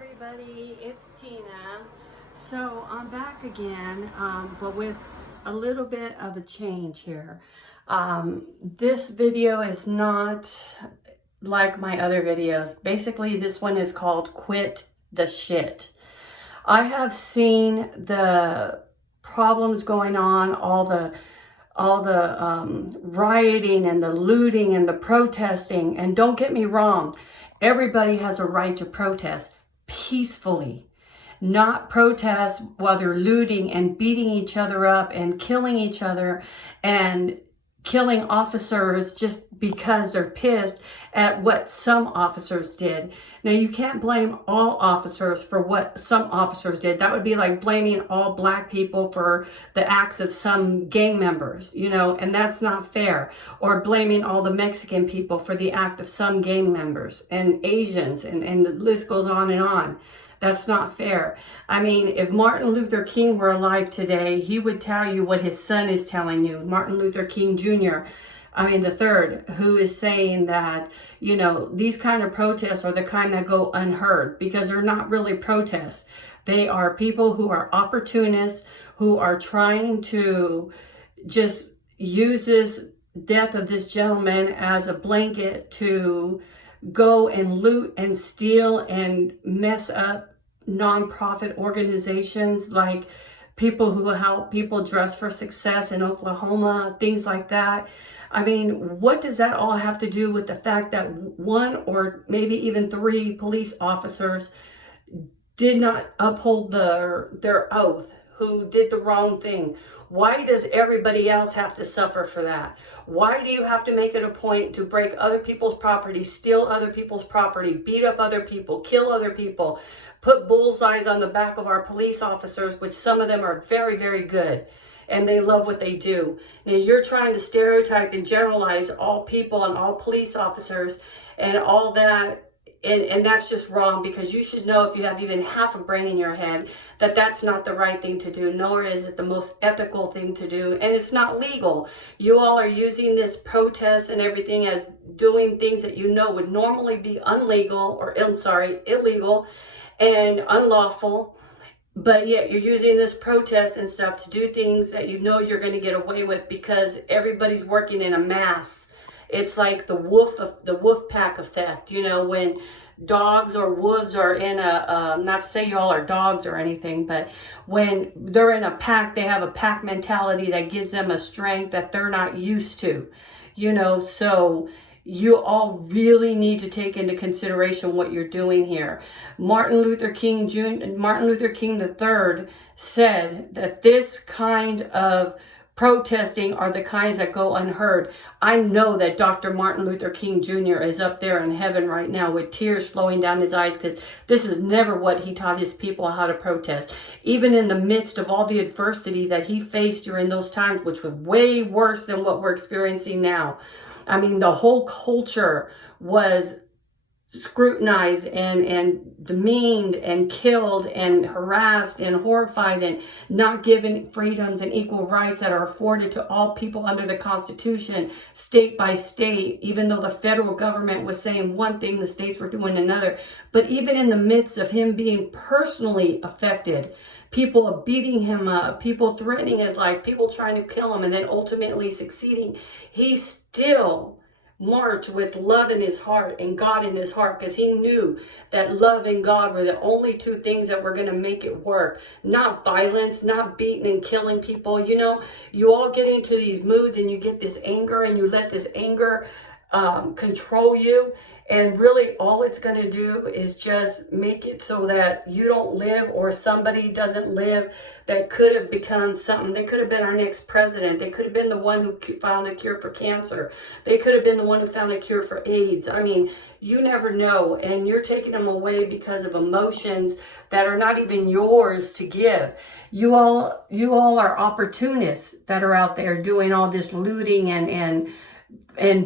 everybody, it's Tina. So I'm back again, but with a little bit of a change here. This video is not like my other videos. Basically, this one is called Quit the Shit. I have seen the problems going on, all the rioting and the looting and the protesting. And don't get me wrong, everybody has a right to protest peacefully, not protest while they're looting and beating each other up and killing each other and killing officers just because they're pissed at what some officers did. Now, you can't blame all officers for what some officers did. That would be like blaming all black people for the acts of some gang members, and that's not fair. Or blaming all the Mexican people for the act of some gang members and Asians, and the list goes on and on. That's not fair. I mean, if Martin Luther King were alive today, he would tell you what his son is telling you. Martin Luther King Jr., the third, who is saying that, these kind of protests are the kind that go unheard because they're not really protests. They are people who are opportunists, who are trying to just use this death of this gentleman as a blanket to go and loot and steal and mess up nonprofit organizations like people who help people dress for success in Oklahoma, things like that. I mean, what does that all have to do with the fact that one or maybe even three police officers did not uphold their oath, who did the wrong thing? Why does everybody else have to suffer for that? Why do you have to make it a point to break other people's property, steal other people's property, beat up other people, kill other people, put bullseyes on the back of our police officers, which some of them are very, very good, and they love what they do? Now, you're trying to stereotype and generalize all people and all police officers and all that. And that's just wrong, because you should know, if you have even half a brain in your head, that that's not the right thing to do, nor is it the most ethical thing to do, and it's not legal. You all are using this protest and everything as doing things that would normally be illegal and unlawful, but yet you're using this protest and stuff to do things that you're going to get away with because everybody's working in a mass. It's like the wolf pack effect, when dogs or wolves are in not to say y'all are dogs or anything, but when they're in a pack, they have a pack mentality that gives them a strength that they're not used to, so you all really need to take into consideration what you're doing here. Martin Luther King III said that this kind of protesting are the kinds that go unheard. I know that Dr. Martin Luther King Jr. is up there in heaven right now with tears flowing down his eyes, because this is never what he taught his people how to protest. Even in the midst of all the adversity that he faced during those times, which was way worse than what we're experiencing now. I mean, the whole culture was scrutinized and demeaned and killed and harassed and horrified and not given freedoms and equal rights that are afforded to all people under the Constitution, state by state, even though the federal government was saying one thing, the states were doing another. But even in the midst of him being personally affected, people beating him up, people threatening his life, people trying to kill him, and then ultimately succeeding, he still marched with love in his heart and God in his heart, because he knew that love and God were the only two things that were going to make it work. Not violence, not beating and killing people. You all get into these moods and you get this anger, and you let this anger control you. And really all it's going to do is just make it so that you don't live, or somebody doesn't live that could have become something. They could have been our next president. They could have been the one who found a cure for cancer. They could have been the one who found a cure for AIDS. I mean, you never know. And you're taking them away because of emotions that are not even yours to give. You all are opportunists that are out there doing all this looting and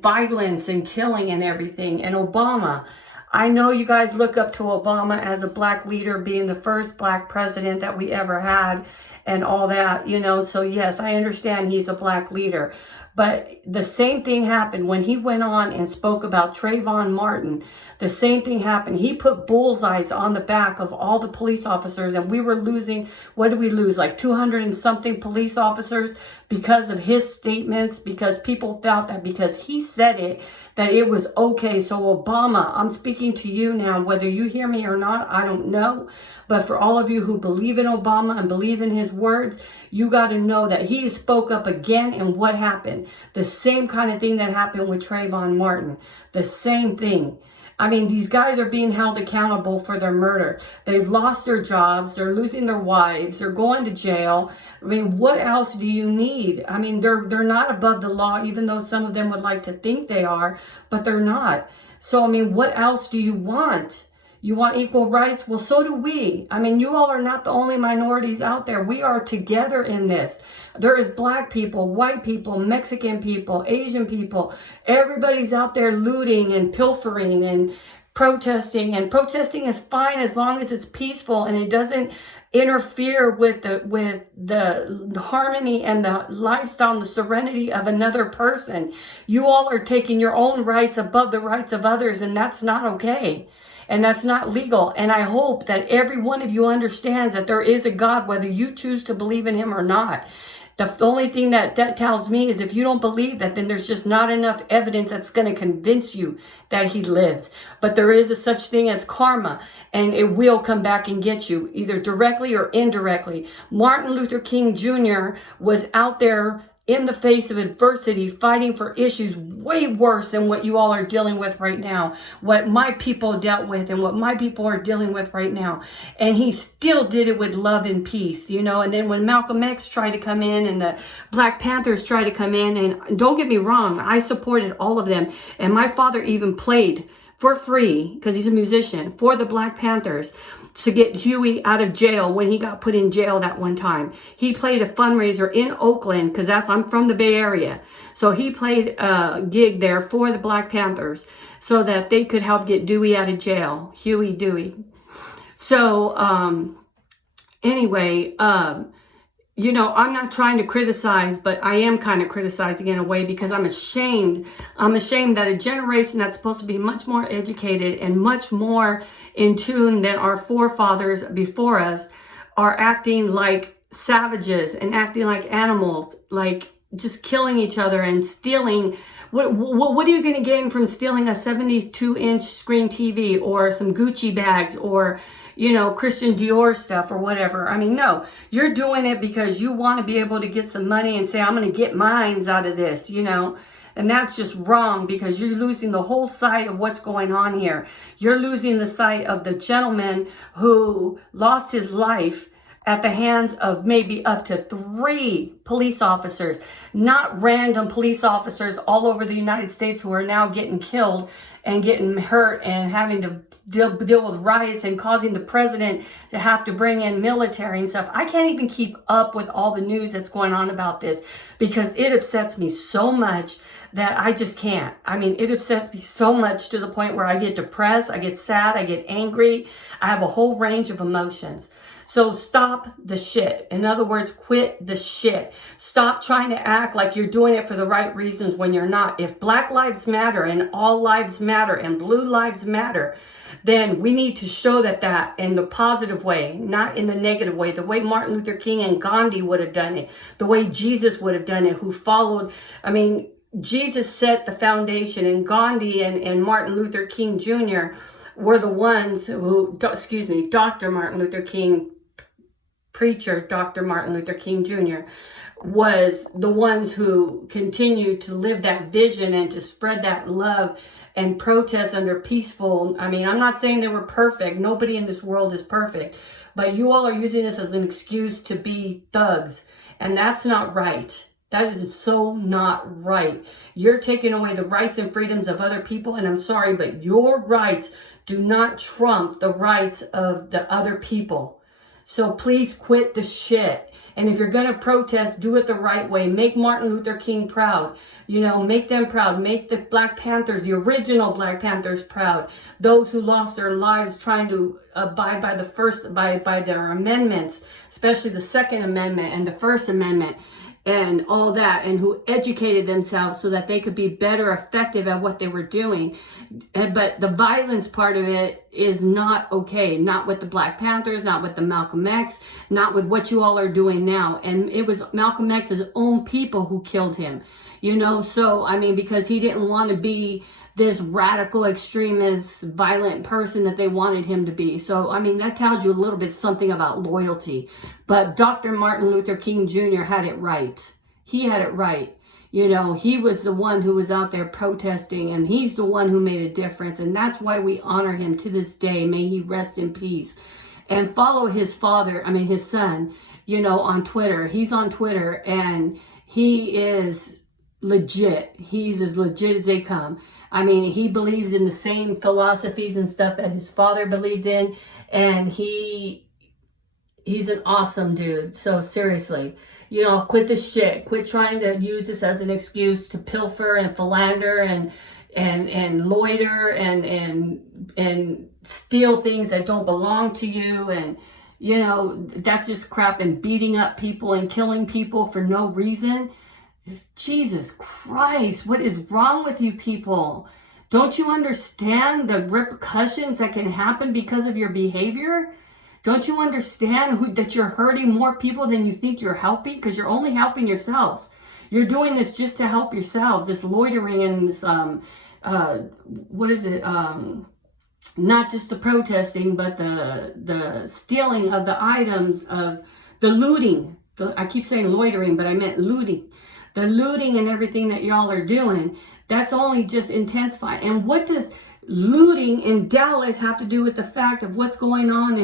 violence and killing and everything. And Obama, I know you guys look up to Obama as a black leader, being the first black president that we ever had and all that, so yes, I understand he's a black leader. But the same thing happened when he went on and spoke about Trayvon Martin. The same thing happened. He put bullseyes on the back of all the police officers, and we were losing, what did we lose? Like 200 and something police officers because of his statements, because people felt that because he said it, that it was okay. So Obama, I'm speaking to you now, whether you hear me or not, I don't know. But for all of you who believe in Obama and believe in his words, you got to know that he spoke up again. And what happened? The same kind of thing that happened with Trayvon Martin. The same thing. I mean, these guys are being held accountable for their murder. They've lost their jobs. They're losing their wives. They're going to jail. I mean, what else do you need? I mean, they're not above the law, even though some of them would like to think they are, but they're not. So, I mean, what else do you want? You want equal rights? Well, so do we. I mean, you all are not the only minorities out there. We are together in this. There is black people, white people, Mexican people, Asian people. Everybody's out there looting and pilfering and protesting. And protesting is fine as long as it's peaceful and it doesn't interfere with the harmony and the lifestyle and the serenity of another person. You all are taking your own rights above the rights of others, and that's not okay. And that's not legal. And I hope that every one of you understands that there is a God, whether you choose to believe in him or not. The only thing that tells me is if you don't believe that, then there's just not enough evidence that's going to convince you that he lives. But there is a such thing as karma, and it will come back and get you, either directly or indirectly. Martin Luther King Jr. was out there in the face of adversity, fighting for issues way worse than what you all are dealing with right now, what my people dealt with and what my people are dealing with right now. And he still did it with love and peace, you know. And then when Malcolm X tried to come in and the Black Panthers tried to come in, and don't get me wrong, I supported all of them. And my father even played for free, because he's a musician, for the Black Panthers, to get Huey out of jail when he got put in jail that one time. He played a fundraiser in Oakland, because I'm from the Bay Area. So he played a gig there for the Black Panthers so that they could help get Dewey out of jail. Huey Dewey. So anyway, you know, I'm not trying to criticize, but I am kind of criticizing in a way, because I'm ashamed. I'm ashamed that a generation that's supposed to be much more educated and much more in tune than our forefathers before us are acting like savages and acting like animals, like just killing each other and stealing. What are you going to gain from stealing a 72-inch screen TV or some Gucci bags or, you know, Christian Dior stuff or whatever? I mean, no, you're doing it because you want to be able to get some money and say, I'm going to get mines out of this, you know. And that's just wrong, because you're losing the whole sight of what's going on here. You're losing the sight of the gentleman who lost his life at the hands of maybe up to 3 police officers, not random police officers all over the United States who are now getting killed and getting hurt and having to deal with riots and causing the president to have to bring in military and stuff. I can't even keep up with all the news that's going on about this, because it upsets me so much that I just can't. I mean, it upsets me so much to the point where I get depressed, I get sad, I get angry. I have a whole range of emotions. So stop the shit. In other words, quit the shit. Stop trying to act like you're doing it for the right reasons when you're not. If Black Lives Matter and all lives matter and blue lives matter, then we need to show that in the positive way, not in the negative way, the way Martin Luther King and Gandhi would have done it, the way Jesus would have done it, who followed, I mean, Jesus set the foundation, and Gandhi and Martin Luther King Jr. were the ones who, Dr. Martin Luther King, preacher Dr. Martin Luther King Jr. was the ones who continued to live that vision and to spread that love and protest under peaceful. I mean, I'm not saying they were perfect. Nobody in this world is perfect. But you all are using this as an excuse to be thugs. And that's not right. That is so not right. You're taking away the rights and freedoms of other people. And I'm sorry, but your rights do not trump the rights of the other people. So please quit the shit. And if you're going to protest, do it the right way. Make Martin Luther King proud. You know, make them proud. Make the Black Panthers, the original Black Panthers, proud. Those who lost their lives trying to abide by their amendments, especially the Second Amendment and the First Amendment. and all that, and who educated themselves so that they could be better effective at what they were doing. But the violence part of it is not okay. Not with the Black Panthers, not with the Malcolm X, not with what you all are doing now. And it was Malcolm X's own people who killed him, you know. So, I mean, because he didn't want to be this radical extremist violent person that they wanted him to be. So, I mean, that tells you a little bit something about loyalty. But Dr. Martin Luther King Jr. had it right. He had it right. You know, he was the one who was out there protesting, and he's the one who made a difference. And that's why we honor him to this day. May he rest in peace. And follow his son, you know, on Twitter. He's on Twitter, and he is legit. He's as legit as they come. I mean, he believes in the same philosophies and stuff that his father believed in, and he's an awesome dude. So seriously, you know, quit this shit. Quit trying to use this as an excuse to pilfer and philander and loiter and steal things that don't belong to you. And, you know, that's just crap. And beating up people and killing people for no reason. Jesus Christ, what is wrong with you people? Don't you understand the repercussions that can happen because of your behavior? Don't you understand that you're hurting more people than you think you're helping? Because you're only helping yourselves. You're doing this just to help yourselves. This loitering and this, not just the protesting, but the stealing of the items, of the looting. I keep saying loitering, but I meant looting. The looting and everything that y'all are doing, that's only just intensifying. And what does looting in Dallas have to do with the fact of what's going on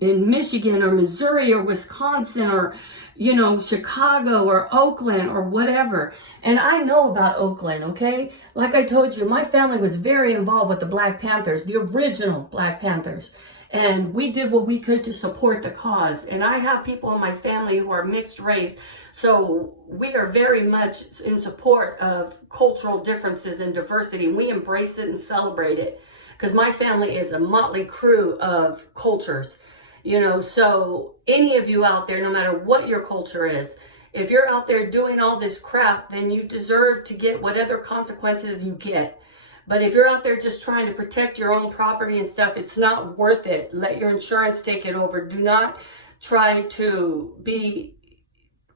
in Michigan or Missouri or Wisconsin or, you know, Chicago or Oakland or whatever? And I know about Oakland, okay? Like I told you, my family was very involved with the Black Panthers, the original Black Panthers. And we did what we could to support the cause. And I have people in my family who are mixed race. So we are very much in support of cultural differences and diversity. And we embrace it and celebrate it. Because my family is a motley crew of cultures. You know, so any of you out there, no matter what your culture is, if you're out there doing all this crap, then you deserve to get whatever consequences you get. But if you're out there just trying to protect your own property and stuff, it's not worth it. Let your insurance take it over. Do not try to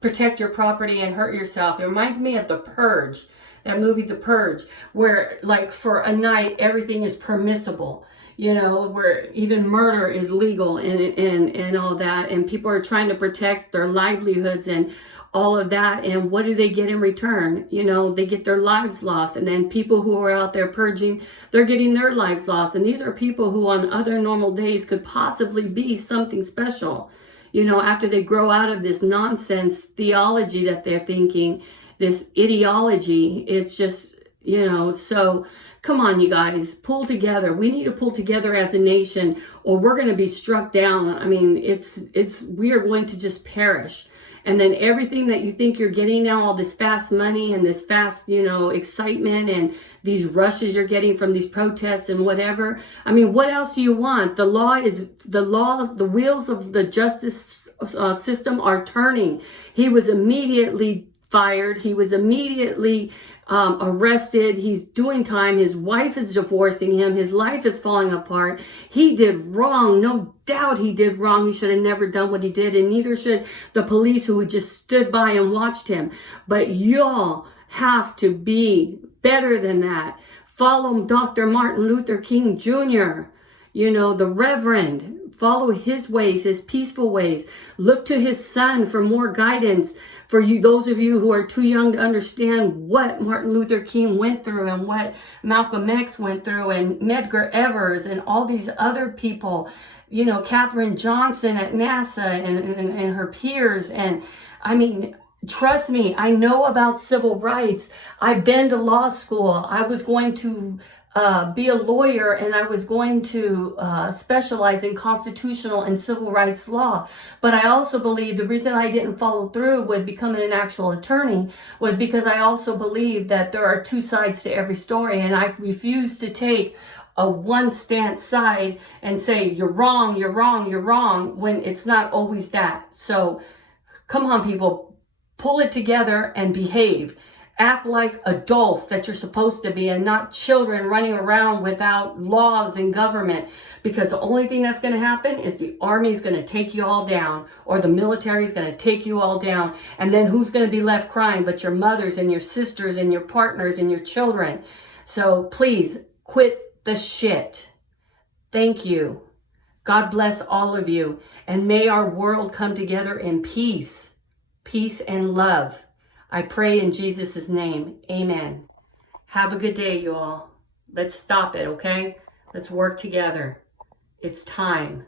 protect your property and hurt yourself. It reminds me of The Purge, that movie The Purge, where like for a night, everything is permissible. You know, where even murder is legal and all that. And people are trying to protect their livelihoods and all of that. And what do they get in return? You know, they get their lives lost. And then people who are out there purging, they're getting their lives lost. And these are people who on other normal days could possibly be something special. You know, after they grow out of this nonsense theology that they're thinking, this ideology, it's just, you know, so come on, you guys, pull together. We need to pull together as a nation, or we're going to be struck down. I mean, we are going to just perish. And then everything that you think you're getting now, all this fast money and this fast, you know, excitement and these rushes you're getting from these protests and whatever. I mean, what else do you want? The wheels of the justice system are turning. He was immediately fired. He was immediately arrested. He's doing time. His wife is divorcing him. His life is falling apart. He did wrong. No doubt he did wrong. He should have never done what he did, and neither should the police who just stood by and watched him. But y'all have to be better than that. Follow Dr. Martin Luther King Jr., you know, the Reverend. Follow his ways, his peaceful ways. Look to his son for more guidance. For you, those of you who are too young to understand what Martin Luther King went through and what Malcolm X went through and Medgar Evers and all these other people, you know, Katherine Johnson at NASA and her peers. And I mean, trust me, I know about civil rights. I've been to law school. I was going to be a lawyer, and I was going to specialize in constitutional and civil rights law. But I also believe the reason I didn't follow through with becoming an actual attorney was because I also believe that there are two sides to every story, and I refuse to take a one stance side and say you're wrong, you're wrong, you're wrong, when it's not always that. So come on, people. Pull it together and behave. Act like adults that you're supposed to be and not children running around without laws and government. Because the only thing that's going to happen is the army is going to take you all down, or the military is going to take you all down. And then who's going to be left crying but your mothers and your sisters and your partners and your children? So please quit the shit. Thank you. God bless all of you. And may our world come together in peace. Peace and love. I pray in Jesus' name. Amen. Have a good day, you all. Let's stop it, okay? Let's work together. It's time.